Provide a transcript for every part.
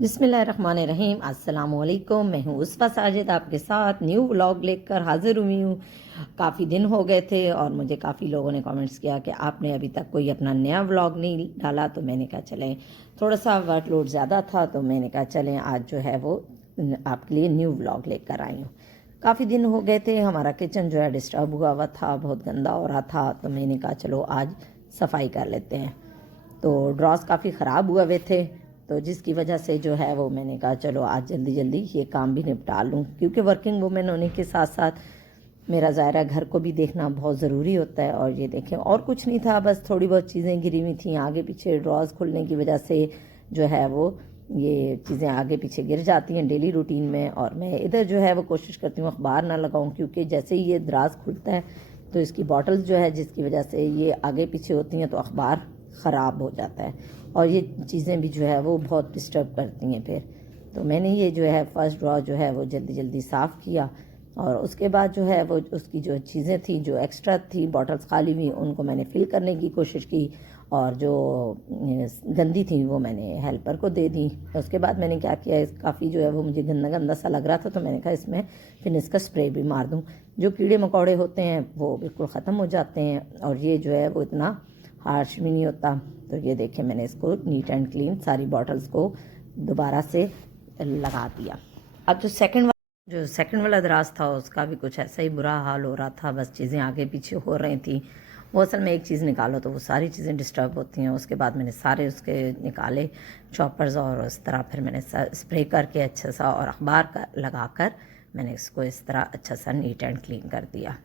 बिस्मिल्लाहिर्रहमानिर्रहीम। अस्सलामुअलैकुम। मैं हूँ उसफा साजिद आपके साथ न्यू व्लॉग लेकर हाज़िर हुई हूँ। काफ़ी दिन हो गए थे और मुझे काफ़ी लोगों ने कमेंट्स किया कि आपने अभी तक कोई अपना नया व्लॉग नहीं डाला, तो मैंने कहा चलें, थोड़ा सा वर्कलोड ज़्यादा था तो मैंने कहा चलें आज जो है वो आपके लिए न्यू व्लॉग लेकर आई हूँ। काफ़ी दिन हो गए थे, हमारा किचन जो है डिस्टर्ब हुआ हुआ था, बहुत गंदा हो रहा था, तो मैंने कहा चलो आज सफाई कर लेते हैं। तो ड्रॉस काफ़ी ख़राब हुए हुए थे, तो जिसकी वजह से जो है वो मैंने कहा चलो आज जल्दी जल्दी ये काम भी निपटा लूँ, क्योंकि वर्किंग वूमेन होने के साथ साथ मेरा ज़ायरा घर को भी देखना बहुत ज़रूरी होता है। और ये देखें, और कुछ नहीं था, बस थोड़ी बहुत चीज़ें गिरी हुई थी आगे पीछे, ड्रॉज खुलने की वजह से जो है वो ये चीज़ें आगे पीछे गिर जाती हैं डेली रूटीन में। और मैं इधर जो है वो कोशिश करती हूँ अखबार ना लगाऊँ, क्योंकि जैसे ही ये दराज खुलता है तो इसकी बॉटल्स जो है जिसकी वजह से ये आगे पीछे होती हैं तो अखबार ख़राब हो जाता है और ये चीज़ें भी जो है वो बहुत डिस्टर्ब करती हैं फिर। तो मैंने ये जो है फर्स्ट ड्रॉ जो है वो जल्दी जल्दी साफ़ किया और उसके बाद जो है वो उसकी जो चीज़ें थी जो एक्स्ट्रा थी, बॉटल्स खाली हुई, उनको मैंने फ़िल करने की कोशिश की और जो गंदी थी वो मैंने हेल्पर को दे दी। उसके बाद मैंने क्या किया, काफ़ी जो है वो मुझे गंदा गंदा सा लग रहा था, तो मैंने कहा इसमें फिनिश का स्प्रे भी मार दूँ। जो कीड़े मकोड़े होते हैं वो बिल्कुल ख़त्म हो जाते हैं और ये जो है वो इतना हार्श भी नहीं होता। तो ये देखें, मैंने इसको नीट एंड क्लीन सारी बॉटल्स को दोबारा से लगा दिया। अब जो सेकंड वाला दराज था उसका भी कुछ ऐसा ही बुरा हाल हो रहा था, बस चीज़ें आगे पीछे हो रही थी। वो असल में एक चीज़ निकालो तो वो सारी चीज़ें डिस्टर्ब होती हैं। उसके बाद मैंने सारे उसके निकाले चॉपर्स और उस तरह फिर मैंने स्प्रे करके अच्छा सा और अखबार का लगा कर मैंने इसको इस तरह अच्छा सा नीट एंड क्लीन कर दिया।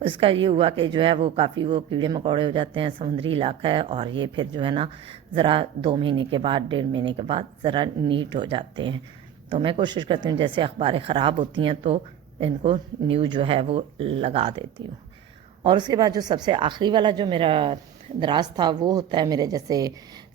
उसका ये हुआ कि जो है वो काफ़ी वो कीड़े मकोड़े हो जाते हैं, समुद्री इलाका है और ये फिर जो है ना ज़रा 2 महीने के बाद 1.5 महीने के बाद ज़रा नीट हो जाते हैं। तो मैं कोशिश करती हूँ जैसे अखबारें ख़राब होती हैं तो इनको न्यू जो है वो लगा देती हूँ। और उसके बाद जो सबसे आखिरी वाला जो मेरा दराज था वो होता है मेरे जैसे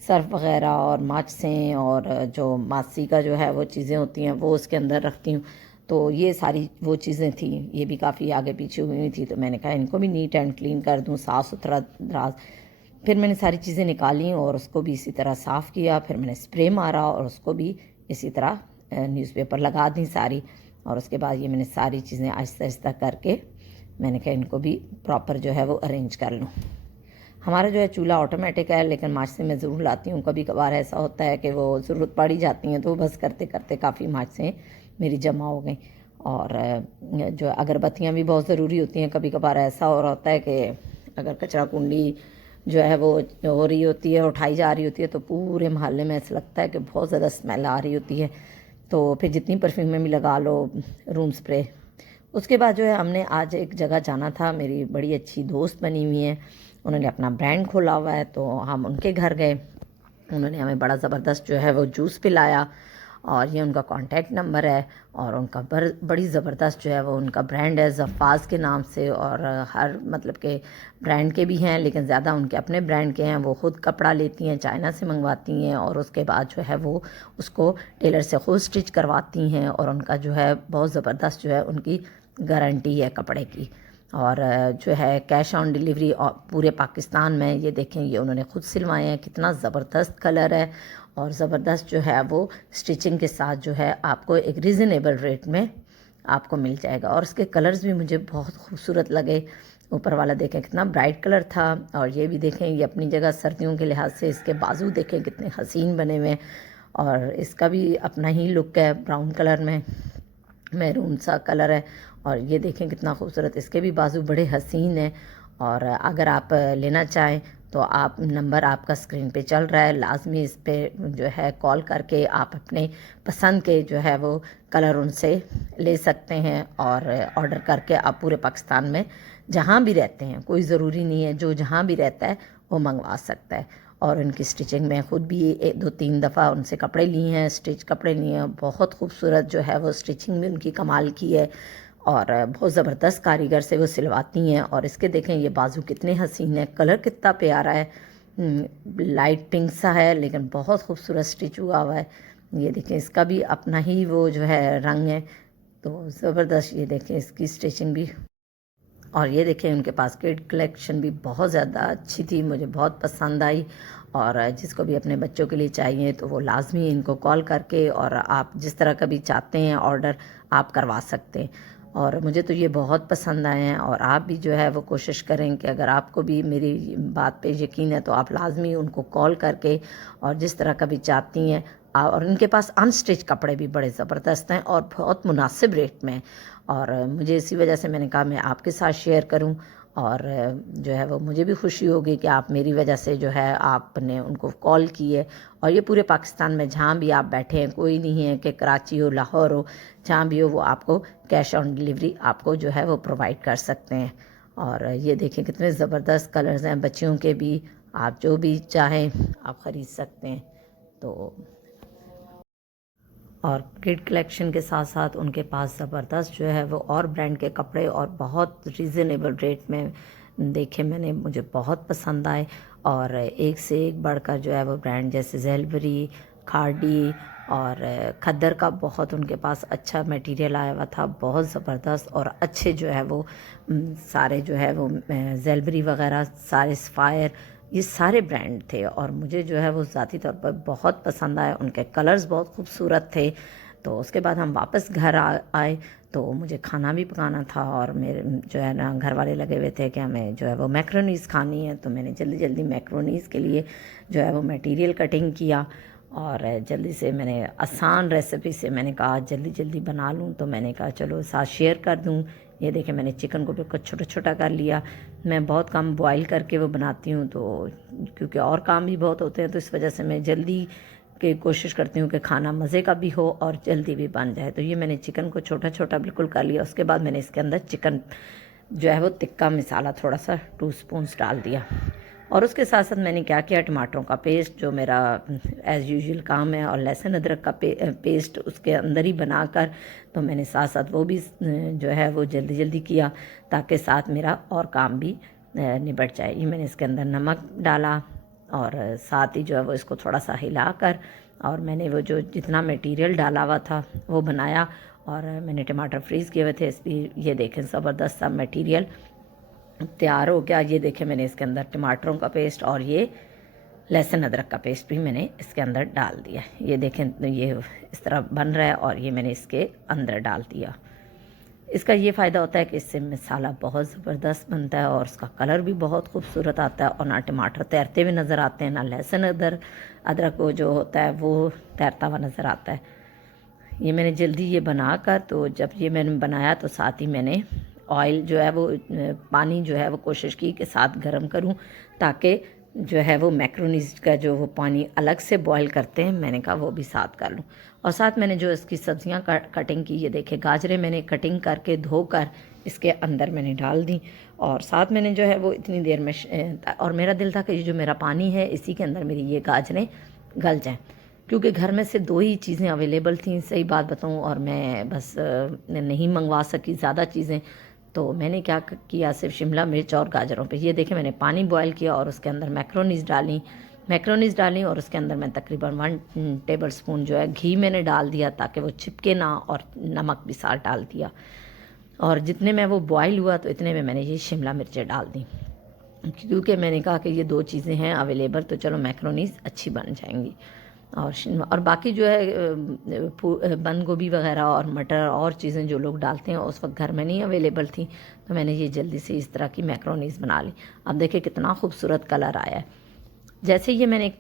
सर्फ वग़ैरह और माचिसें और जो मासी का जो है वो चीज़ें होती हैं वो उसके अंदर रखती हूँ। तो ये सारी वो चीज़ें थी, ये भी काफ़ी आगे पीछे हुई थी, तो मैंने कहा इनको भी नीट एंड क्लीन कर दूँ, साफ़ सुथरा दराज। फिर मैंने सारी चीज़ें निकाली और उसको भी इसी तरह साफ़ किया, फिर मैंने स्प्रे मारा और उसको भी इसी तरह न्यूज़पेपर लगा दी सारी। और उसके बाद ये मैंने सारी चीज़ें आहिस्ता आहिस्ता करके मैंने कहा इनको भी प्रॉपर जो है वो अरेंज कर लूँ। हमारा जो है चूल्हा ऑटोमेटिक है, लेकिन माचिसें मैं ज़रूर लाती हूँ। कभी कभार ऐसा होता है कि वो ज़रूरत पड़ ही जाती हैं, तो बस करते करते काफ़ी माचिसें मेरी जमा हो गई। और जो अगरबत्तियाँ भी बहुत ज़रूरी होती हैं। कभी कभार ऐसा हो रहा होता है कि अगर कचरा कुंडी जो है वो हो रही होती है, उठाई जा रही होती है, तो पूरे मोहल्ले में ऐसा लगता है कि बहुत ज़्यादा स्मेल आ रही होती है, तो फिर जितनी परफ्यूम में भी लगा लो, रूम स्प्रे। उसके बाद जो है हमने आज एक जगह जाना था, मेरी बड़ी अच्छी दोस्त बनी हुई है, उन्होंने अपना ब्रांड खोला हुआ है, तो हम उनके घर गए। उन्होंने हमें बड़ा ज़बरदस्त जो है वो जूस पिलाया और ये उनका कॉन्टैक्ट नंबर है और उनका बड़ी ज़बरदस्त जो है वो उनका ब्रांड है ज़फ़ाज़ के नाम से। और हर मतलब के ब्रांड के भी हैं, लेकिन ज़्यादा उनके अपने ब्रांड के हैं। वो ख़ुद कपड़ा लेती हैं, चाइना से मंगवाती हैं और उसके बाद जो है वो उसको टेलर से ख़ुद स्टिच करवाती हैं और उनका जो है बहुत ज़बरदस्त जो है उनकी गारंटी है कपड़े की। और जो है कैश ऑन डिलीवरी और पूरे पाकिस्तान में। ये देखें, ये उन्होंने ख़ुद सिलवाए हैं, कितना ज़बरदस्त कलर है और ज़बरदस्त जो है वो स्टिचिंग के साथ जो है आपको एक रीज़नेबल रेट में आपको मिल जाएगा। और इसके कलर्स भी मुझे बहुत खूबसूरत लगे। ऊपर वाला देखें कितना ब्राइट कलर था और ये भी देखें, ये अपनी जगह सर्दियों के लिहाज से इसके बाजू देखें कितने हसीन बने हुए हैं और इसका भी अपना ही लुक है। ब्राउन कलर में मैरून सा कलर है और ये देखें कितना खूबसूरत, इसके भी बाजू बड़े हसीन हैं। और अगर आप लेना चाहें तो आप नंबर आपका स्क्रीन पे चल रहा है, लाजमी इस पे जो है कॉल करके आप अपने पसंद के जो है वो कलर उनसे ले सकते हैं और ऑर्डर करके आप पूरे पाकिस्तान में जहाँ भी रहते हैं, कोई ज़रूरी नहीं है, जो जहाँ भी रहता है वो मंगवा सकता है। और उनकी स्टिचिंग में ख़ुद भी 1-2-3 दफ़ा उनसे कपड़े लिए हैं, स्टिच कपड़े लिए हैं। बहुत खूबसूरत जो है वो स्टिचिंग भी उनकी कमाल की है और बहुत ज़बरदस्त कारीगर से वो सिलवाती हैं। और इसके देखें ये बाजू कितने हसीन है, कलर कितना प्यारा है, लाइट पिंक सा है लेकिन बहुत खूबसूरत स्टिच हुआ है। ये देखें, इसका भी अपना ही वो जो है रंग है, तो ज़बरदस्त। ये देखें इसकी स्टिचिंग भी और ये देखें उनके पास किड कलेक्शन भी बहुत ज़्यादा अच्छी थी, मुझे बहुत पसंद आई। और जिसको भी अपने बच्चों के लिए चाहिए तो वो लाजमी इनको कॉल करके और आप जिस तरह का भी चाहते हैं ऑर्डर आप करवा सकते हैं। और मुझे तो ये बहुत पसंद आए हैं, और आप भी जो है वो कोशिश करें कि अगर आपको भी मेरी बात पे यकीन है तो आप लाजमी उनको कॉल करके और जिस तरह का भी चाहती हैं। और इनके पास अनस्टिच कपड़े भी बड़े ज़बरदस्त हैं और बहुत मुनासिब रेट में। और मुझे इसी वजह से मैंने कहा मैं आपके साथ शेयर करूं। और जो है वो मुझे भी खुशी होगी कि आप मेरी वजह से जो है आपने उनको कॉल की है। और ये पूरे पाकिस्तान में जहाँ भी आप बैठे हैं, कोई नहीं है कि कराची हो, लाहौर हो, जहाँ भी हो वो आपको कैश ऑन डिलीवरी आपको जो है वो प्रोवाइड कर सकते हैं। और ये देखें कितने ज़बरदस्त कलर्स हैं, बच्चियों के भी, आप जो भी चाहें आप ख़रीद सकते हैं। तो और किड कलेक्शन के साथ साथ उनके पास ज़बरदस्त जो है वो और ब्रांड के कपड़े और बहुत रीज़नेबल रेट में देखे मैंने, मुझे बहुत पसंद आए। और एक से एक बढ़कर जो है वो ब्रांड, जैसे ज़ेलबरी, खाड़ी और खद्दर का बहुत उनके पास अच्छा मटेरियल आया हुआ था, बहुत ज़बरदस्त और अच्छे जो है वो सारे जो है वो ज़ेलबरी वगैरह सारे सफ़ायर, ये सारे ब्रांड थे। और मुझे जो है वो ज़ाती तौर पर बहुत पसंद आए, उनके कलर्स बहुत खूबसूरत थे। तो उसके बाद हम वापस घर आए तो मुझे खाना भी पकाना था, और मेरे जो है ना घर वाले लगे हुए थे कि हमें जो है वो मैक्रोनीज़ खानी है। तो मैंने जल्दी जल्दी मैक्रोनीज़ के लिए जो है वो मटेरियल कटिंग किया, और जल्दी से मैंने आसान रेसिपी से मैंने कहा जल्दी जल्दी बना लूँ, तो मैंने कहा चलो साथ शेयर कर दूँ। ये देखें मैंने चिकन को बिल्कुल छोटा छोटा कर लिया। मैं बहुत कम बॉईल करके वो बनाती हूँ, तो क्योंकि और काम भी बहुत होते हैं तो इस वजह से मैं जल्दी की कोशिश करती हूँ कि खाना मज़े का भी हो और जल्दी भी बन जाए। तो ये मैंने चिकन को छोटा छोटा बिल्कुल कर लिया। उसके बाद मैंने इसके अंदर चिकन जो है वो टिक्का मसाला थोड़ा सा 2 स्पून्स डाल दिया। और उसके साथ साथ मैंने क्या किया, टमाटरों का पेस्ट जो मेरा एज़ यूजुअल काम है, और लहसुन अदरक का पेस्ट उसके अंदर ही बनाकर, तो मैंने साथ साथ वो भी जो है वो जल्दी जल्दी किया ताकि साथ मेरा और काम भी निपट जाए। ये मैंने इसके अंदर नमक डाला, और साथ ही जो है वो इसको थोड़ा सा हिलाकर, और मैंने वो जो जितना मटेरियल डाला हुआ था वो बनाया। और मैंने टमाटर फ्रीज़ किए हुए थे, इसलिए ये देखें ज़बरदस्त सा मटेरियल तैयार हो गया। ये देखें मैंने इसके अंदर टमाटरों का पेस्ट और ये लहसुन अदरक का पेस्ट भी मैंने इसके अंदर डाल दिया। ये देखें तो ये इस तरह बन रहा है, और ये मैंने इसके अंदर डाल दिया। इसका ये फ़ायदा होता है कि इससे मसाला बहुत ज़बरदस्त बनता है और उसका कलर भी बहुत खूबसूरत आता है, और ना टमाटर तैरते हुए नज़र आते हैं, ना लहसुन अदरक वो जो होता है वो तैरता हुआ नज़र आता है। ये मैंने जल्दी ये बनाकर, तो जब ये मैंने बनाया तो साथ ही मैंने ऑयल जो है वो पानी जो है वो कोशिश की कि साथ गर्म करूं, ताकि जो है वो मैक्रोनीज का जो वो पानी अलग से बॉईल करते हैं, मैंने कहा वो भी साथ कर लूं। और साथ मैंने जो इसकी सब्जियां कटिंग की, ये देखे गाजरें मैंने कटिंग करके धोकर इसके अंदर मैंने डाल दी। और साथ मैंने जो है वो इतनी देर में और मेरा दिल था कि ये जो मेरा पानी है इसी के अंदर मेरी ये गाजरें गल जाएँ, क्योंकि घर में से 2 ही चीज़ें अवेलेबल थी, सही बात बताऊं, और मैं बस नहीं मंगवा सकी ज़्यादा चीज़ें। तो मैंने क्या किया, सिर्फ शिमला मिर्च और गाजरों पे, ये देखें मैंने पानी बॉयल किया और उसके अंदर मैक्रोनीज़ डाली और उसके अंदर मैं तकरीबन 1 टेबल स्पून जो है घी मैंने डाल दिया ताकि वो चिपके ना, और नमक भी साथ डाल दिया। और जितने में वो बॉयल हुआ तो इतने में मैंने ये शिमला मिर्चें डाल दी, क्योंकि मैंने कहा कि ये 2 चीज़ें हैं अवेलेबल तो चलो मैक्रोनीज़ अच्छी बन जाएंगी। और बाकी जो है बंद गोभी वगैरह और मटर और चीज़ें जो लोग डालते हैं उस वक्त घर में नहीं अवेलेबल थी, तो मैंने ये जल्दी से इस तरह की मैक्रोनीज़ बना ली। अब देखिए कितना खूबसूरत कलर आया है। जैसे ये मैंने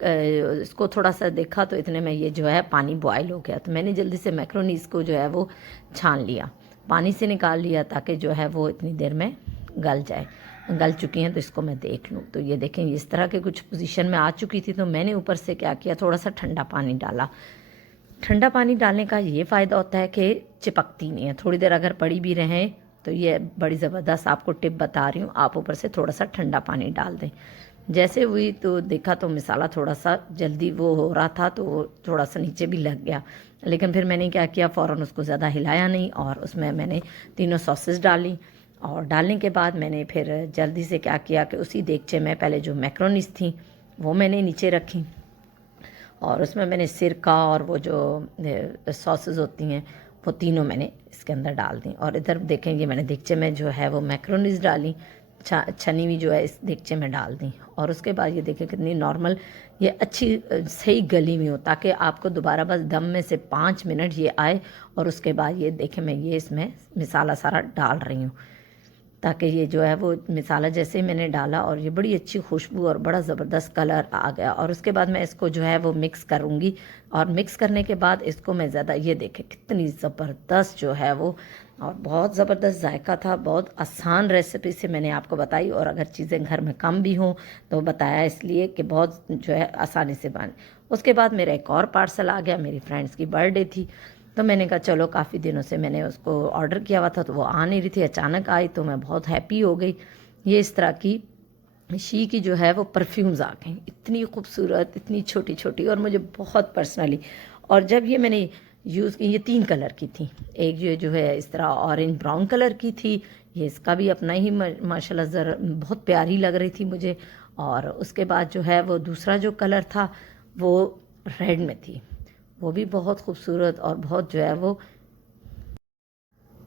इसको थोड़ा सा देखा तो इतने में ये जो है पानी बॉयल हो गया, तो मैंने जल्दी से मैक्रोनीज़ को जो है वो छान लिया, पानी से निकाल लिया, ताकि जो है वो इतनी देर में गल चुकी हैं तो इसको मैं देख लूँ। तो ये देखें इस तरह के कुछ पोजीशन में आ चुकी थी, तो मैंने ऊपर से क्या किया, थोड़ा सा ठंडा पानी डाला। ठंडा पानी डालने का ये फ़ायदा होता है कि चिपकती नहीं है, थोड़ी देर अगर पड़ी भी रहें तो ये बड़ी ज़बरदस्त आपको टिप बता रही हूँ, आप ऊपर से थोड़ा सा ठंडा पानी डाल दें। जैसे हुई तो देखा तो मसाला थोड़ा सा जल्दी वो हो रहा था, तो थोड़ा सा नीचे भी लग गया, लेकिन फिर मैंने क्या किया, फ़ौरन उसको ज़्यादा हिलाया नहीं, और उसमें मैंने तीनों सॉसेस डाली। और डालने के बाद मैंने फिर जल्दी से क्या किया कि उसी देगचे में पहले जो मैक्रोनीज़ थी वो मैंने नीचे रखी, और उसमें मैंने सिरका और वो जो सॉसेस होती हैं वो तीनों मैंने इसके अंदर डाल दी। और इधर देखें ये मैंने देगचे में जो है वो मैक्रोनीज डाली, छनी हुई जो है इस देगचे में डाल दी। और उसके बाद ये देखें कितनी नॉर्मल ये अच्छी सही गली हुई हो, ताकि आपको दोबारा बस दम में से 5 मिनट ये आए। और उसके बाद ये देखें मैं ये इसमें मसाला सारा डाल रही हूँ, ताकि ये जो है वो मसाला जैसे ही मैंने डाला और ये बड़ी अच्छी खुशबू और बड़ा ज़बरदस्त कलर आ गया। और उसके बाद मैं इसको जो है वो मिक्स करूँगी। और मिक्स करने के बाद इसको मैं ज़्यादा, ये देखें कितनी ज़बरदस्त जो है वो, और बहुत ज़बरदस्त जायका था। बहुत आसान रेसिपी से मैंने आपको बताई, और अगर चीज़ें घर में कम भी हों तो बताया इसलिए कि बहुत जो है आसानी से बन। उसके बाद मेरा एक और पार्सल आ गया, मेरी फ्रेंड्स की बर्थडे थी, तो मैंने कहा चलो, काफ़ी दिनों से मैंने उसको ऑर्डर किया हुआ था तो वो आ नहीं रही थी, अचानक आई तो मैं बहुत हैप्पी हो गई। ये इस तरह की शी की जो है वो परफ्यूम्स आ गई, इतनी खूबसूरत, इतनी छोटी छोटी, और मुझे बहुत पर्सनली। और जब ये मैंने यूज़ की, ये 3 कलर की थी। एक ये जो है इस तरह ऑरेंज ब्राउन कलर की थी, ये इसका भी अपना ही माशाल्लाह बहुत प्यारी लग रही थी मुझे। और उसके बाद जो है वो दूसरा जो कलर था वो रेड में थी, वो भी बहुत खूबसूरत और बहुत जो है वो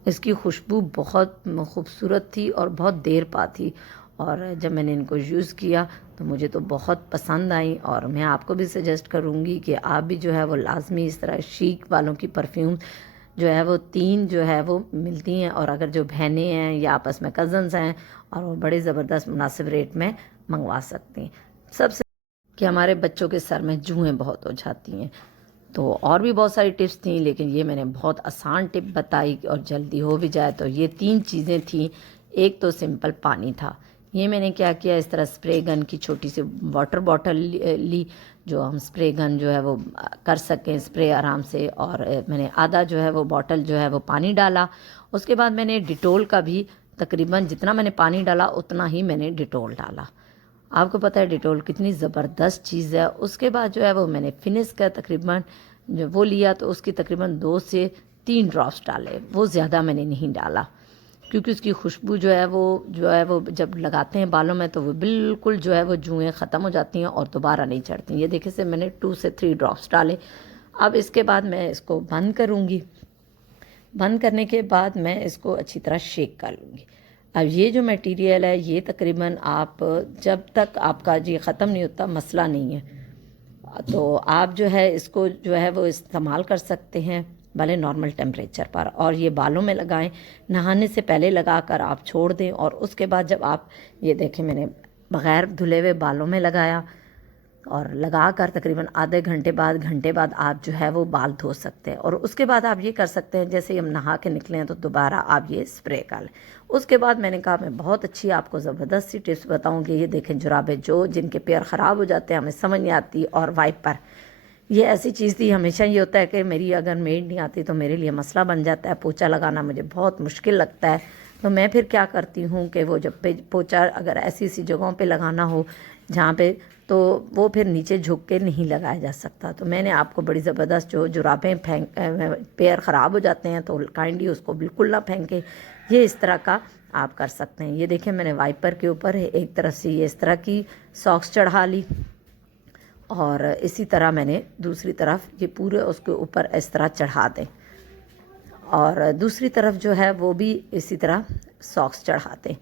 इसकी खुशबू बहुत खूबसूरत थी और बहुत देर पा थी। और जब मैंने इनको यूज़ किया तो मुझे तो बहुत पसंद आई। और मैं आपको भी सजेस्ट करूँगी कि आप भी जो है वो लाजमी इस तरह शीक वालों की परफ्यूम जो है वो 3 जो है वो मिलती हैं। और अगर जो बहनें हैं या आपस में कज़न्स हैं, और वो बड़े ज़बरदस्त मुनासिब रेट में मंगवा सकती हैं। सबसे कि हमारे बच्चों के सर में जुएँ बहुत हो जाती हैं। तो और भी बहुत सारी टिप्स थी, लेकिन ये मैंने बहुत आसान टिप बताई और जल्दी हो भी जाए। तो ये 3 चीज़ें थी। एक तो सिंपल पानी था, ये मैंने क्या किया, इस तरह स्प्रे गन की छोटी सी वाटर बॉटल ली, जो हम स्प्रे गन जो है वो कर सकें स्प्रे आराम से। और मैंने आधा जो है वो बॉटल जो है वो पानी डाला। उसके बाद मैंने डिटोल का भी तकरीबन जितना मैंने पानी डाला उतना ही मैंने डिटोल डाला। आपको पता है डिटोल कितनी ज़बरदस्त चीज़ है। उसके बाद जो है वो मैंने फिनिश का तकरीबन जो वो लिया, तो उसकी तकरीबन 2 से 3 ड्रॉप्स डाले, वो ज़्यादा मैंने नहीं डाला, क्योंकि उसकी खुशबू जो है वो जब लगाते हैं बालों में तो वो बिल्कुल जो है वो जुएँ ख़त्म हो जाती हैं और दोबारा नहीं चढ़ती। ये देखिए से मैंने 2 से 3 ड्रॉप्स डाले। अब इसके बाद मैं इसको बंद करूँगी। बंद करने के बाद मैं इसको अच्छी तरह शेक कर लूँगी। अब ये जो मटेरियल है ये तकरीबन आप जब तक आपका ये ख़त्म नहीं होता मसला नहीं है, तो आप जो है इसको जो है वो इस्तेमाल कर सकते हैं भले नॉर्मल टेम्परेचर पर। और ये बालों में लगाएं, नहाने से पहले लगाकर आप छोड़ दें। और उसके बाद जब आप ये देखें मैंने बग़ैर धुले हुए बालों में लगाया, और लगा कर तकरीबन आधे घंटे बाद आप जो है वो बाल धो सकते हैं। और उसके बाद आप ये कर सकते हैं, जैसे ही हम नहा के निकले हैं तो दोबारा आप ये स्प्रे कर लें। उसके बाद मैंने कहा मैं बहुत अच्छी आपको ज़बरदस्त सी टिप्स बताऊंगी। ये देखें जुराबें जो जिनके पैर ख़राब हो जाते हैं, हमें समझ नहीं आती, और वाइपर ये ऐसी चीज़ थी, हमेशा ये होता है कि मेरी अगर मेड नहीं आती तो मेरे लिए मसला बन जाता है। पोछा लगाना मुझे बहुत मुश्किल लगता है, तो मैं फिर क्या करती हूँ कि वो जब पोछा अगर ऐसी ऐसी जगहों पे लगाना हो जहाँ पे, तो वो फिर नीचे झुक के नहीं लगाया जा सकता। तो मैंने आपको बड़ी ज़बरदस्त जो जुराबें पैर ख़राब हो जाते हैं तो काइंडली उसको बिल्कुल ना फेंके, ये इस तरह का आप कर सकते हैं। ये देखें मैंने वाइपर के ऊपर एक तरफ से ये इस तरह की सॉक्स चढ़ा ली, और इसी तरह मैंने दूसरी तरफ ये पूरे उसके ऊपर इस तरह चढ़ा दें, और दूसरी तरफ जो है वो भी इसी तरह सॉक्स चढ़ा दें।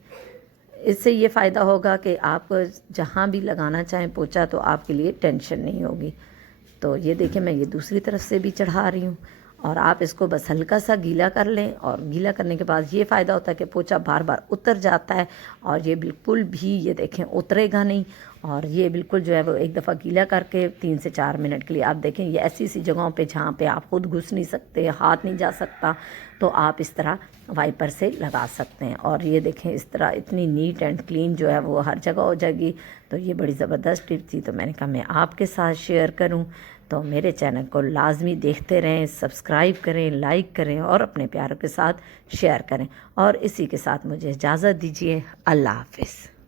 इससे ये फ़ायदा होगा कि आप जहाँ भी लगाना चाहें पोछा तो आपके लिए टेंशन नहीं होगी। तो ये देखिए मैं ये दूसरी तरफ से भी चढ़ा रही हूँ, और आप इसको बस हल्का सा गीला कर लें। और गीला करने के बाद ये फ़ायदा होता है कि पोछा बार बार उतर जाता है, और ये बिल्कुल भी ये देखें उतरेगा नहीं। और ये बिल्कुल जो है वो एक दफ़ा गीला करके 3 से 4 मिनट के लिए आप देखें, ये ऐसी ऐसी जगहों पे जहाँ पे आप खुद घुस नहीं सकते, हाथ नहीं जा सकता, तो आप इस तरह वाइपर से लगा सकते हैं। और ये देखें इस तरह इतनी नीट एंड क्लीन जो है वो हर जगह हो जाएगी। तो ये बड़ी ज़बरदस्त टिप थी, तो मैंने कहा मैं आपके साथ शेयर करूं। तो मेरे चैनल को लाजमी देखते रहें, सब्सक्राइब करें, लाइक करें और अपने प्यारों के साथ शेयर करें। और इसी के साथ मुझे इजाज़त दीजिए। अल्लाह हाफ़िज़।